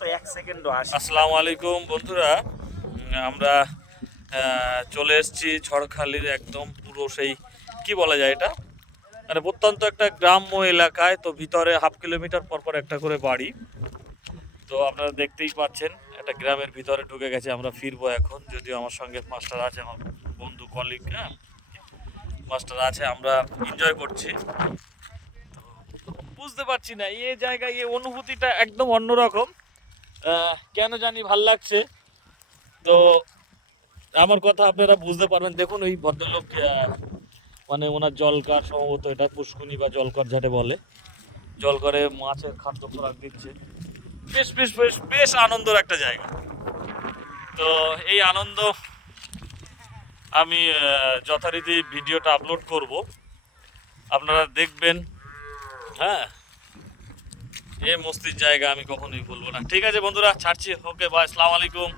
তো এক সেকেন্ডও আসে। আসসালামু আলাইকুম বন্ধুরা, আমরা চলে এসেছি ঝড়খালির একদম পুরো সেই কি বলা যায় এটা, মানে প্রত্যন্ত একটা গ্রাম্য এলাকায়। তো ভিতরে হাফ কিলোমিটার পর পর একটা করে বাড়ি। তো আপনারা দেখতেই পাচ্ছেন একটা গ্রামের ভিতরে ঢুকে গেছে। আমরা ফিরবো এখন, যদিও আমার সঙ্গে মাস্টার আছে, আমার বন্ধু কলিগ, হ্যাঁ মাস্টার আছে, আমরা এনজয় করছি। বুঝতে পারছি না এই জায়গায় এই অনুভূতিটা একদম অন্যরকম, কেন জানি ভাল লাগছে। তো আমার কথা আপনারা বুঝতে পারবেন। দেখুন ওই ভদ্রলোক, মানে ওনার জলকার, সম্ভবত এটা পুষ্কুনি বা জলকর যাতে বলে, জলকরে মাছের খাদ্য খোরাক দিচ্ছে। বেশ বেশ বেশ বেশ আনন্দের একটা জায়গা। তো এই আনন্দ আমি যথারীতি ভিডিওটা আপলোড করব, আপনারা দেখবেন। হ্যাঁ, এ মস্তির জায়গা আমি কখনোই ভুলবো না। ঠিক আছে বন্ধুরা, ছাড়ছি। ওকে, বাই, আসসালামু আলাইকুম।